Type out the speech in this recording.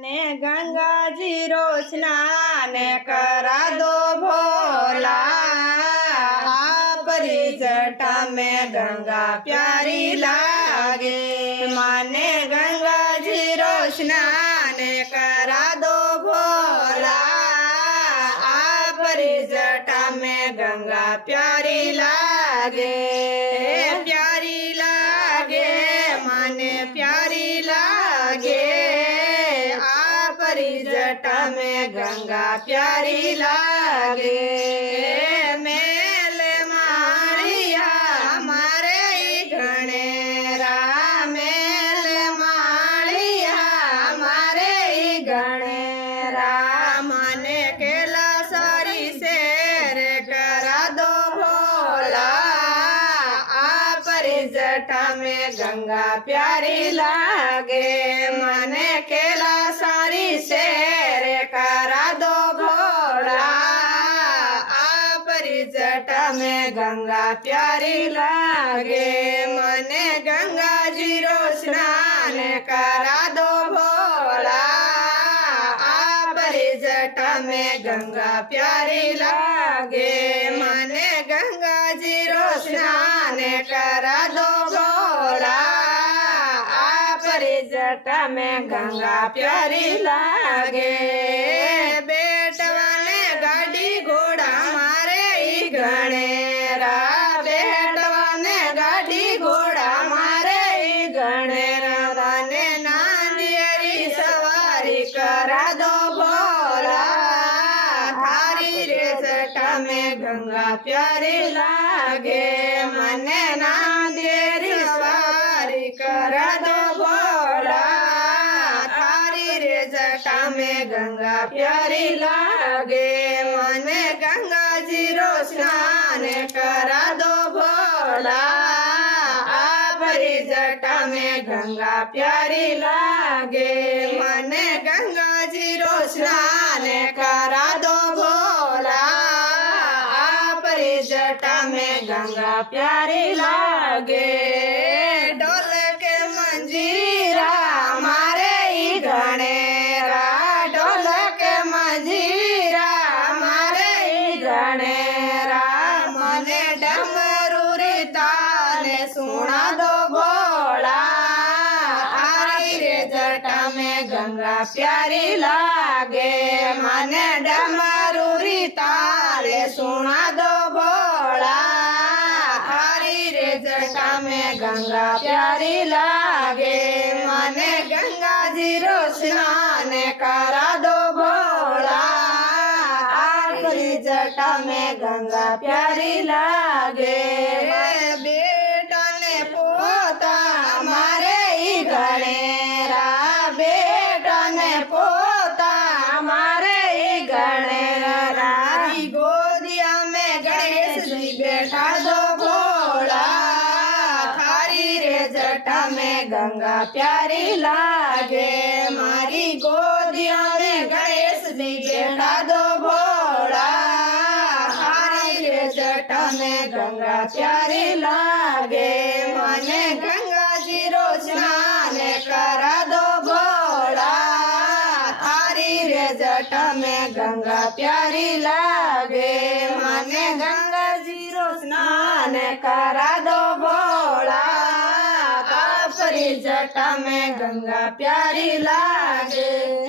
ने गंगा जी रो स्नान करा दो भोला। आपरी जटा में गंगा प्यारी लागे। माने गंगा जी रो स्नान करा दो भोला। आपरी जटा में गंगा प्यारी लागे। प्यारी लागे माने प्यारी लागे। जटा में गंगा प्यारी लागे। मेल माड़िया मारे गणेरा। मेल माड़िया मारे गणेरा। माने केला सारी शेर करा दो भोला। आपरी जटा में गंगा प्यारी लागे। माने केला सारी शेर करा दो भोला। आपरी जटा में गंगा प्यारी लागे। मने गंगा जी रो स्नान करा दो भोला। आपरी जटा में गंगा प्यारी लागे। मने गंगा जी रो स्नान करा दो भोला। जटा में गंगा प्यारी लागे। बेटवा ने गाड़ी घोड़ा मारे गणेरा। बेटवा ने गाड़ी घोड़ा मारे गणेरा। ने नांदियरी सवारी करा दो भोला। थारी रे जटा में गंगा प्यारी लागे। मने नांदियरी सवारी करा दो जटा में गंगा प्यारी लागे। मने गंगा जी रो स्नान करा दो भोला। आपरी जटा में गंगा प्यारी लागे। मने गंगा जी रो स्नान करा दो भोला। आपरी जटा में गंगा प्यारी लागे। डोल के मंजीरा मारे गणे सुना दो भोला। आरी रे जटा में गंगा प्यारी लागे। मने डमरूरी ताले सुना दो भोला। आरी रे जटा में गंगा प्यारी लागे। मने गंगा जी रो स्नान करा दो भोला। आरी जटा में गंगा प्यारी लागे। गणेरा बेटा ने पोता मारे गणेरा। गोदिया में गणेश जी बैठा दो भोला। थारी रे जटा में गंगा प्यारी लागे। मारी गोदिया में गणेश जी बैठा दो भोला। थारी रे जटा में गंगा प्यारी लागे। मने गंगा जी रो स्नान करा दो भोला। थारी रे जटा में गंगा प्यारी लागे। मने गंगा जी रो स्नान करा दो भोला। आपरी जटा में गंगा प्यारी लागे।